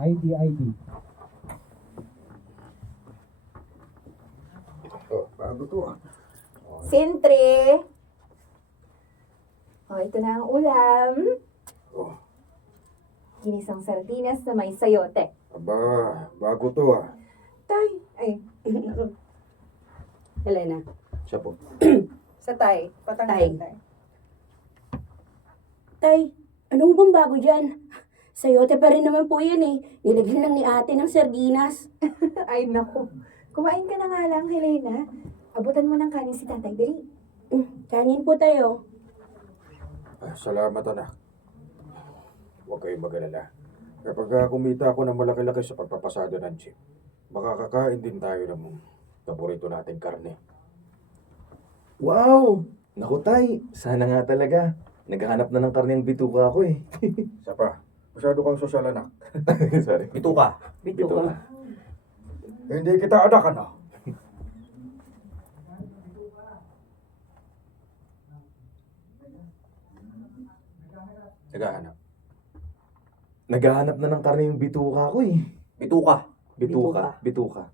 ID. Oh, bago to ah. Sintre! O, ito na ang ulam. Oh, Ginisang sardinas na may sayote. aba, bago to ah. Tay! Ay, Helena. Siya po. sa tay. Patanggal tay. Tay, ano bang bago dyan? Sayote pa rin naman po yan eh. Nilagyan lang ni ate ng sardinas. Ay, naku. Kumain ka na nga lang, Helena. Abutan mo ng kanin si tatay. Dali. Kanin po tayo. Ah, salamat anak. Huwag kayong mag-alala. Kapag kumita ako ng malaki-laki sa pagpapasada ng jeep, makakakain din tayo ng paborito nating karne. Wow! Naku tay, sana nga talaga. Naghahanap na ng karneng bituka ako eh. Isa pa, masyado kang sosyal anak. Sorry. Bituka. Bituka. Hindi kita anak ano. Naghahanap. Naghahanap na ng karne yung bituka ko eh. Bituka. Bituka.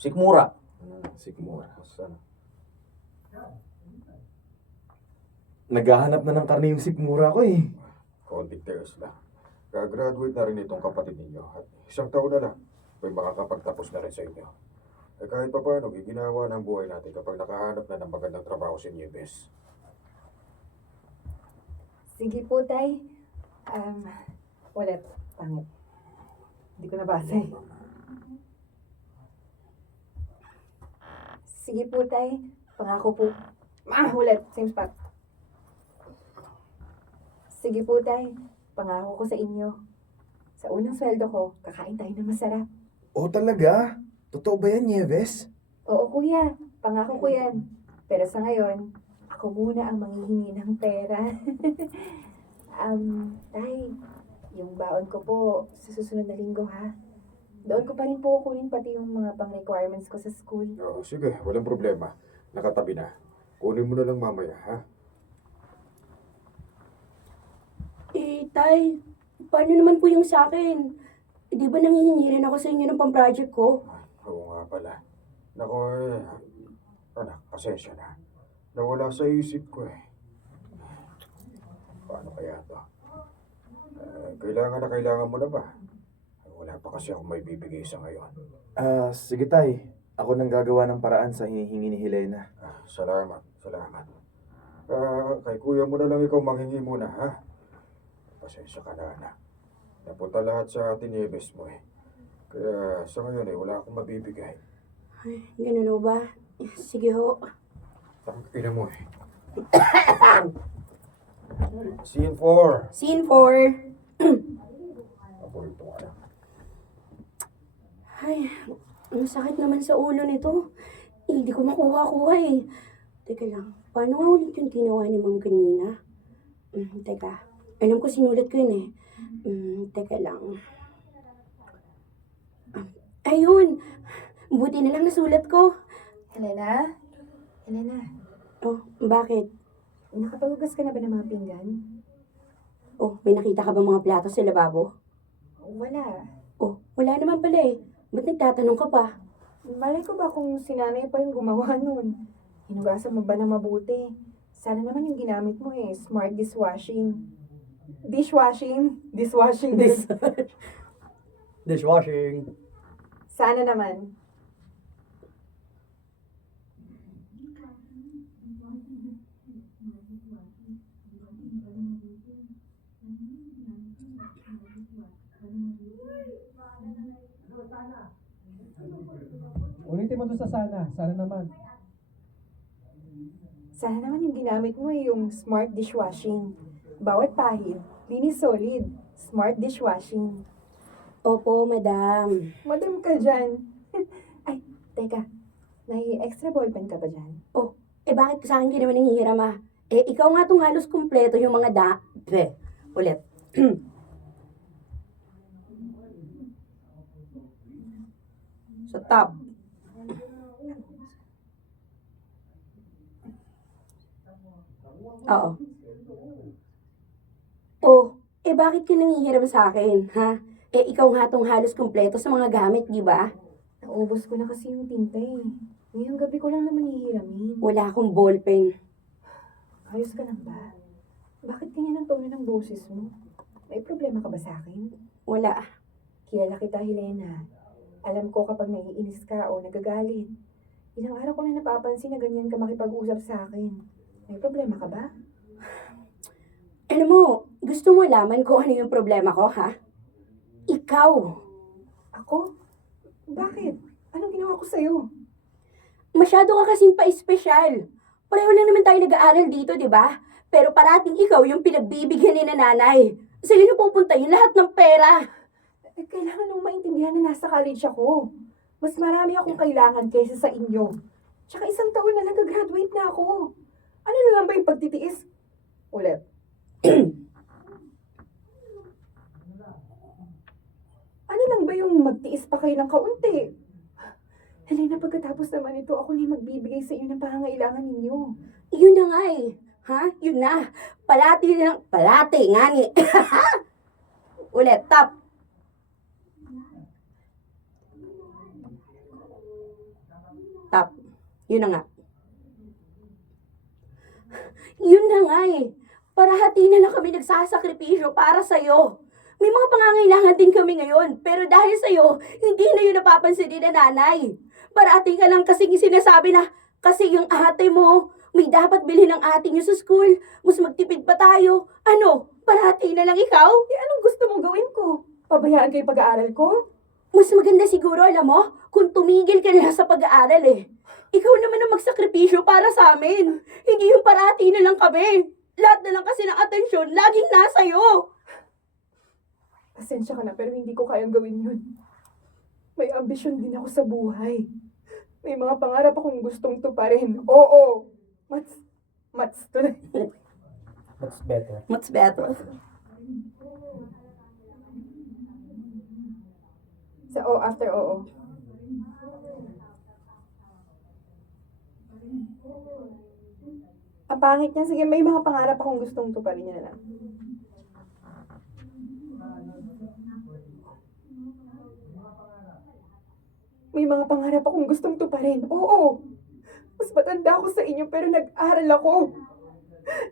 Sikmura. Sigmura. Sana. Naghahanap na ng karne yung sikmura ko eh. Konting teos lang. Gagraduate na rin itong kapatid ninyo. At isang taon na lang, may makakapagtapos na rin sa inyo. Eh kahit pa paano, giginawa ng buhay natin kapag nakahanap na ng magandang trabaho sa Nieves. Sige po, tay. Ulit. Pangit. Hindi ko nabasa eh. Sige po, tay. Pangako po. Ulit. Same spot. Sige po, tay. Pangako ko sa inyo. Sa unang sweldo ko, kakain tayo ng masarap. Oh talaga? Totoo ba yan, Nieves? Oo, kuya. Pangako ko yan. Pero sa ngayon, ako muna ang manghihingi ng pera. Tay, yung baon ko po sa susunod na linggo, ha? Doon ko pa rin po kunin pati yung mga pang-requirements ko sa school. Oh, sige, walang problema. Nakatabi na. Kunin mo na lang mamaya, ha? Eh, tay, paano naman po yung sa akin? Di ba nanghihingi rin ako sa inyo ng pang-project ko? Oo nga pala. Nako, anak, pasensya na. Nawala sa isip ko eh. Paano kaya to? Kailangan mo na ba? Wala pa kasi ako may bibigay sa ngayon. Sige tay. Ako nang gagawa ng paraan sa hinihingi ni Helena. Salamat. Kay kuya mo na lang ikaw manghingi muna, ha? Pasensya ka na, anak. Napunta lahat sa Nieves mo eh. Kaya sa ngayon eh, wala akong mabibigay. Ay, ganun o ba? Sige ho. Tangkina mo eh. Scene 4. Scene 4. Paborito ko na. Ay, ang sakit naman sa ulo nito. Hindi ko makuha-kuha eh. Teka lang, paano nga ulit yung ginawa ni Ma'am kanina? Teka, alam ko sinulat ko yun eh. Teka lang. Ayun! Buti na lang nasulat ko. Helena? Helena, Oh, bakit? nakapaghugas ka na ba ng mga pinggan? Oh, may nakita ka ba mga plato sa lababo? Wala. Oh, wala naman pala eh. Ba't nagtatanong ka pa? Malay ko ba kung sinanay pa yung gumawa nun? Hinugasan mo ba na mabuti? Sana naman yung ginamit mo eh, smart dishwashing. Dishwashing din. Dishwashing. Sana naman. Ulitin mo doon sa sana. Sana naman. Sana naman yung ginamit mo eh, yung smart dishwashing. Bawat pahid, linis solid. Smart dishwashing. Opo, madam. Madam ka dyan. Ay, teka. May extra ballpen ka ba dyan? Oh, bakit sa akin ka naman nangihiram ah? Ikaw nga tong halos kumpleto yung mga ulit. Sa top. Oo. Oh, bakit ka nangihiram sa akin, ha? Eh, ikaw nga tong halos kumpleto sa mga gamit, di ba? Naubos ko na kasi yung tinta eh. Ngayong gabi ko lang naman hihiramin. Wala akong ballpen. Ayos ka lang ba? Bakit ganyan ang tono ng boses mo? May problema ka ba sa akin? Wala. Kilala kita, Helena. Alam ko kapag naiinis ka o nagagalit. Ilang araw ko na napapansin na ganyan ka makipag-usap sa akin. May problema ka ba? Alam mo, gusto mo laman kung ano yung problema ko, ha? Ikaw. Ako? Bakit? Anong ginawa ko sa'yo? Masyado ka kasing pa-espesyal. Pareho lang naman tayo nag-aaral dito, di ba? Pero parating ikaw yung pinagbibigyan ni nanay. Sa'yo na pupunta yung lahat ng pera. Eh, kailangan nung maintindihan na nasa college ako. Mas marami akong kailangan kaysa sa inyo. Tsaka 1 taon na lang gagraduate na ako. Ano na lang ba yung pagtitiis? Ulit. Ano lang ba yung magtiis pa kayo ng kaunti? Helena, pagkatapos naman ito, ako na yung magbibigay sa inyo ng pangangailangan ninyo. Yun na nga eh. Ha? Yun na. Palati nga ni. Ulit, tap. Tap. Yun na nga. Yun na nga eh. Parahati na lang kami nagsasakripisyo para sa'yo. May mga pangangailangan din kami ngayon. Pero dahil sa'yo, hindi na yun napapansin ni nanay. Parati ka lang kasing sinasabi na, kasi yung ate mo, may dapat bilhin ng ate niyo sa school. Mas magtipid pa tayo. Ano? Parati na lang ikaw? Eh, anong gusto mong gawin ko? Pabayaan kayo pag-aaral ko? Mas maganda siguro, alam mo, kung tumigil ka na sa pag-aaral eh. Ikaw naman ang magsakripisyo para sa amin. Hindi yung parati na lang kami. Lahat na lang kasi ng atensyon, laging nasa iyo. Pasensya ka na pero hindi ko kayang gawin yun. May ambisyon din ako sa buhay. May mga pangarap akong gustong tuparin. Oo. Mats tuloy. That's better. Much better. Sa O after oo. Ang pangit niya. Sige, may mga pangarap akong gustong tuparin niya na lang. May mga pangarap akong gustong tuparin. Oo. Mas matanda ako sa inyo pero nag-aaral ako.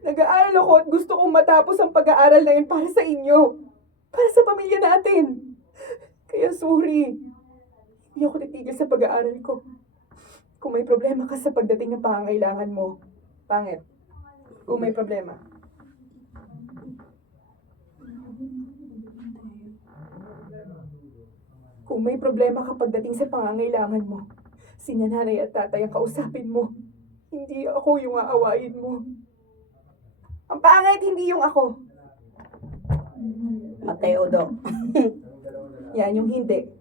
Nag-aaral ako at gusto kong matapos ang pag-aaral na yun para sa inyo. Para sa pamilya natin. Kaya sorry. Hindi ako titigil sa pag-aaral ko. Kung may problema ka sa pagdating ng pangangailangan mo, pangit. Kung may problema. Kung may problema ka pagdating sa pangangailangan mo, si nanay at tatay ang kausapin mo. Hindi ako yung aawain mo. Ang pangit, hindi yung ako. Mateo, Dok. Yan yung hindi.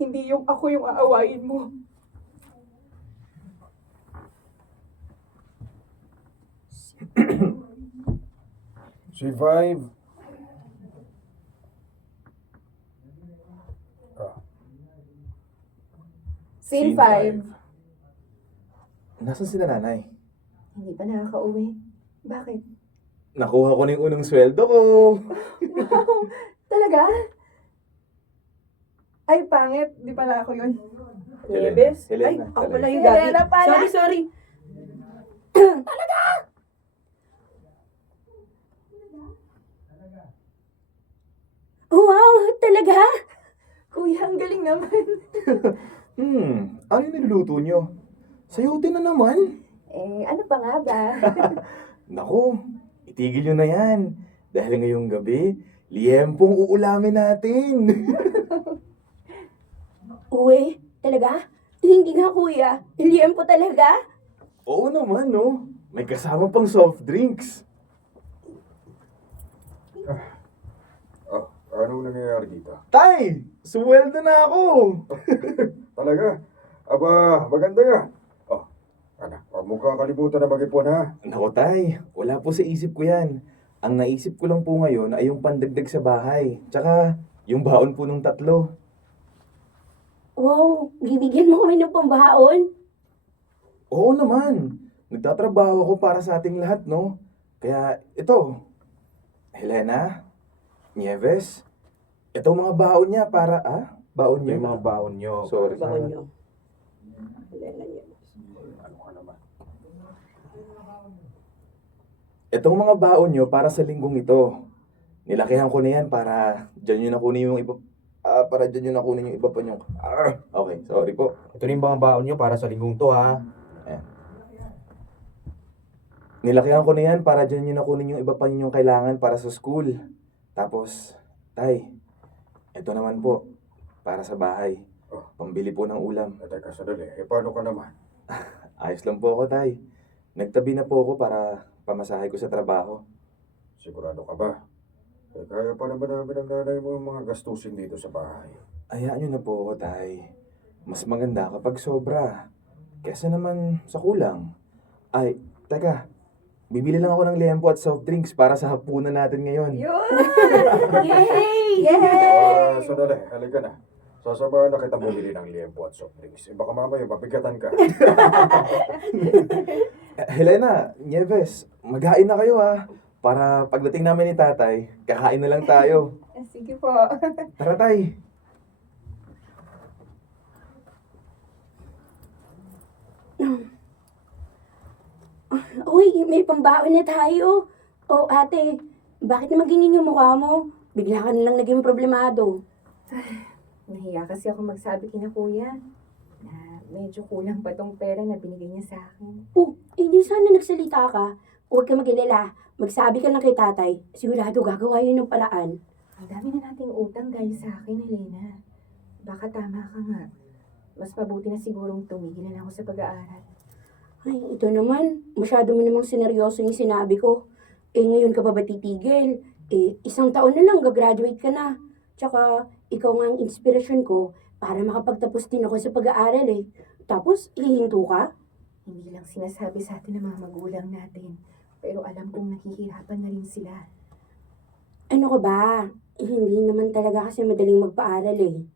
Hindi yung ako yung aawain mo. C5. Scene 5. Nasaan sila nanay? Hindi pa nakaka-uwi. Bakit? Nakuha ko na yung unang sweldo ko. Wow! Talaga? Ay, pangit. Di pala ako yun. Nieves? Helena, Ay, ako pala yung Helena gagi. pala. Sorry. Wow, talaga? Kuya, ang galing naman. Ano yung niluluto nyo? Sayote na naman. Eh, ano pa nga ba? Naku, itigil nyo na yan. Dahil ngayong gabi, liyempong uulamin natin. Uwe, talaga? Hindi nga kuya. Liempo talaga? Oo naman, no? May kasama pang soft drinks. Oh, ano nangyayari dito? Tay, suweldo na ako. Talaga? Aba, maganda yan. Oh, huwag mo kakalimutan na mag-ipon ha. Naku, tay, wala po sa isip ko yan. Ang naisip ko lang po ngayon ay yung pandagdag sa bahay. Tsaka, yung baon po nung 3. Wow, bibigyan mo kami ng pambaon? Oo naman. Nagtatrabaho ako para sa ating lahat, no? Kaya, ito. Helena, Nieves? Itong mga baon niya para, baon Ito niya? yung mga baon nyo. Sorry. Baon nyo. Wala na yan. Ano ka naman? Itong mga baon nyo para sa linggong ito. Nilakihan ko na yan para dyan nyo nakunin yung iba, para dyan nyo nakunin yung iba pa nyong, okay, sorry po. Ito rin yung mga baon nyo para sa linggong to, ha? Nilakihan ko na yan para dyan nyo nakunin yung iba pa yung kailangan para sa school. Tapos, tay, ito naman po, para sa bahay. Pambili po ng ulam. Teka, sandali. Paano ka naman? Ayos lang po ako, tay. Nagtabi na po ako para pamasahe ko sa trabaho. Sigurado ka ba? Kaya pa naman namin ang nanay mo yung mga gastusin dito sa bahay. Hayaan nyo na po ako, tay. Mas maganda kapag sobra. Kesa naman sa kulang. Ay, teka. Bibili lang ako ng lempo at soft drinks para sa hapunan natin ngayon. Yun! Yay! Sandali. Halika na. Sasabahan na kita bumili ng liempo at soft drinks. Baka mamaya mapigatan ka. Helena, Nieves, maghain na kayo para pagdating namin ni tatay, kakain na lang tayo. Sige po. Tara, tay. Uy, may pambaon na tayo. Oh, ate, bakit naman ganyan yung mukha mo? Bigla ka nalang naging problemado. Nahiya kasi ako magsabi kina kuya na medyo kulang pa tong pera na binigay niya sa akin. Oh, hindi sana nagsalita ka. Huwag ka mag-alala. Magsabi ka lang kay tatay. Sigurado gagawa yun ng paraan. Ang dami na nating utang dahil sa akin, Elena. Baka tama ka nga. Mas mabuti na sigurong tumigil na lang ako sa pag-aaral. Ay, ito naman. Masyado mo namang sineryoso yung sinabi ko. Eh, ngayon ka pa ba titigil? Eh, 1 taon na lang, gagraduate ka na. Tsaka, ikaw nga ang inspirasyon ko para makapagtapos din ako sa pag-aaral eh. Tapos, ihihinto ka? Hindi lang sinasabi sa atin ng mga magulang natin. Pero alam kong nahihirapan na rin sila. Ano ka ba? Eh, hindi naman talaga kasi madaling magpaaral eh.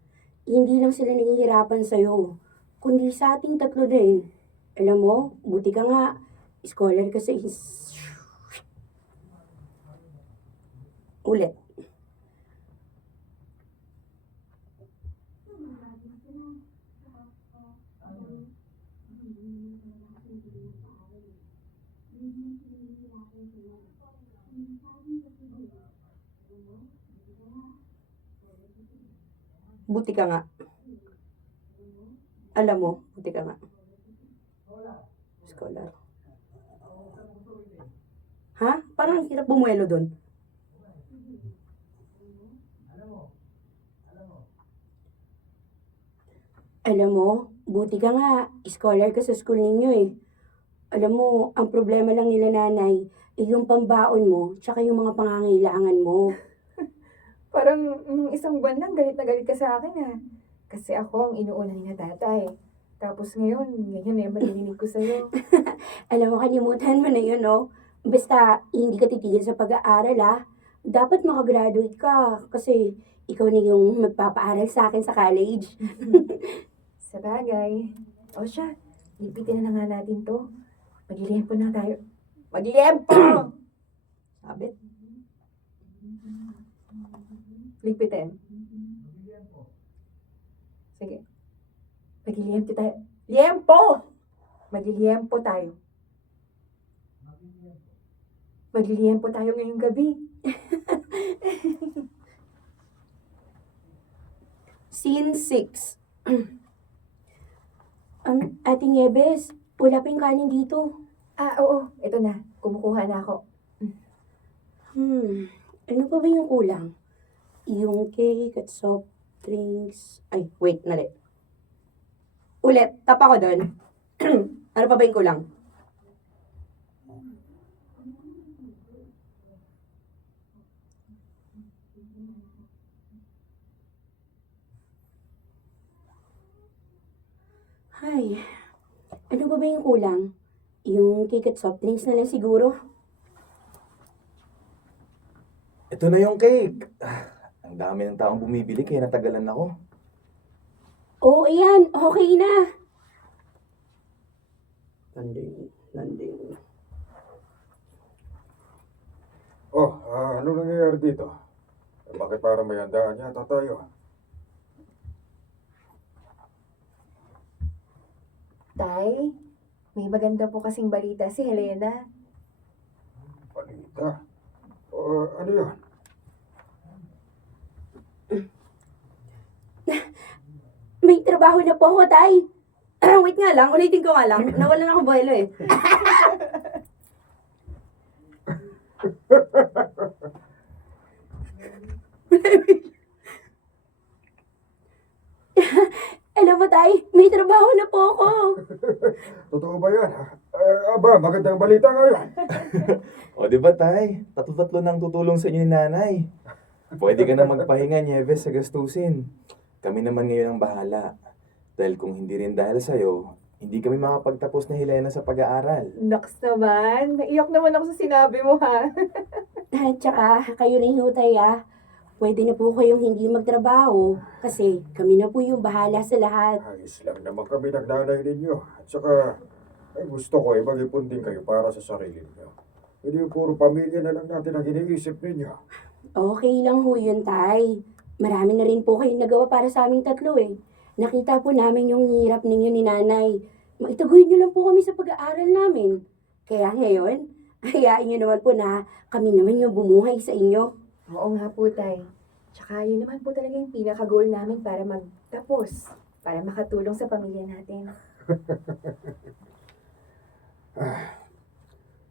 Hindi lang sila nahihirapan sa'yo, kundi sa ating tatlo din. Alam mo, buti ka nga, scholar ka sa Ulit. Buti ka nga. Alam mo, buti ka nga. Scholar. Ha? Parang ang hirap bumuelo doon. Alam mo, buti ka nga. Scholar ka sa school ninyo eh. Alam mo, ang problema lang nila nanay, yung pambaon mo, tsaka yung mga pangangailangan mo. Parang nung isang buwan lang, galit na galit ka sa akin ha. Kasi ako ang inuuna ni na tatay. Tapos ngayon na yung maririnig ko sa'yo. Alam mo, kalimutan mo na yun, no? Basta, hindi ka titigil sa pag-aaral, ha? Dapat makagraduate ka kasi ikaw na yung magpapaaral sa akin sa college. Sa bagay. O siya, lipitin na nga natin to. Magliliempo na tayo. Magliliempo! Sabit. Ligpitin. Sige. Magliliempo tayo. Liempo! Magliliempo tayo. Magliliempo tayo ngayong gabi. Scene 6. Ate Nieves, wala pa yung kanin dito. Oo. Ito na. Kumukuha na ako. Ano pa ba yung kulang? Yung cake at soft drinks. Ay, wait, mali. Ulit, tapa ko doon. Ano pa ba yung kulang? Ay, ano pa ba yung kulang? Yung cake at soft drinks na lang siguro. Ito na yung cake. Ang dami ng taong bumibili kaya natagalan ako. Oo, ayan. Okay na. Landing. Ano nangyayari dito? Bakit parang may handaan yata tayo? Tay, may maganda po kasing balita si Helena. Balita? Ano yun? May trabaho na po ako, tay. Wait nga lang, ulitin ko nga lang. Nawalan ako boilo eh. Alam mo, tay, may trabaho na po ako. Totoo ba yan? Aba, magandang balita ngayon. O di ba tay? Tatlo-tatlo nang tutulong sa inyo ni nanay. Pwede ka na magpahinga, Nieves, sa gastusin. Kami naman ngayon ang bahala. Dahil kung hindi rin dahil sa'yo, hindi kami makapagtapos na Helena sa pag-aaral. Naks naman, naiyak naman ako sa sinabi mo ha. At saka, kayo rin ho, tay, ah. Pwede na po kayong hindi magtrabaho kasi kami na po yung bahala sa lahat. Ayos lang naman kami nagnanay ninyo. At saka, gusto ko mag-ipon din kayo para sa sarili ninyo. Hindi yung puro pamilya na lang natin ang iniisip ninyo. Okay lang ho yun, tay. Marami na rin po kayong nagawa para sa aming tatlo eh. Nakita po namin yung hirap ninyo ni nanay. Maitaguhin niyo lang po kami sa pag-aaral namin. Kaya ngayon, hayaan niyo naman po na kami naman yung bumuhay sa inyo. Oo nga po, Tay. Tsaka yun naman po talaga yung pinaka-goal namin para magtapos. Para makatulong sa pamilya natin.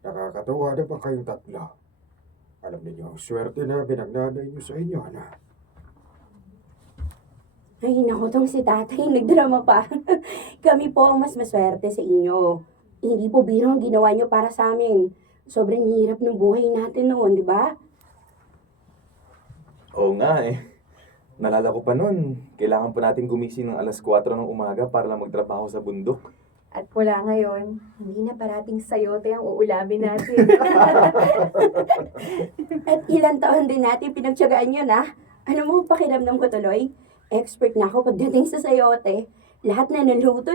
Nakakatuwa na ba kayong tatlo? Alam niyo, ang swerte na binagnanay niyo sa inyo, ano? Ay, naku, tong si tatay, nagdrama pa. Kami po ang mas maswerte sa inyo. Hindi po biro ang ginawa niyo para sa amin. Sobrang hirap ng buhay natin noon, di ba? Oo nga eh. Nalala ko pa nun, kailangan pa natin gumising ng alas 4 ng umaga para lang magtrabaho sa bundok. At mula ngayon, hindi na parating sayote ang uulamin natin. At ilang taon din natin pinagtyagaan yun, ha? Ano mo, pakiramdam ko tuloy? Expert na ako pagdating sa sayote. Lahat na naluto